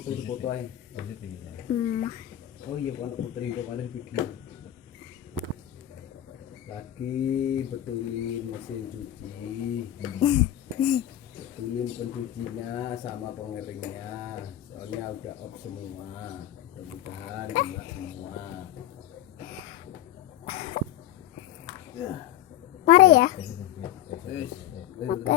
foto aja. Oh iya, anak putri kemarin video. Lagi betulin mesin cuci. Betulin pencucinya sama pengeringnya. Soalnya udah off semua. Mudah-mudahan enak semua. Mari ya. Wis. Oke.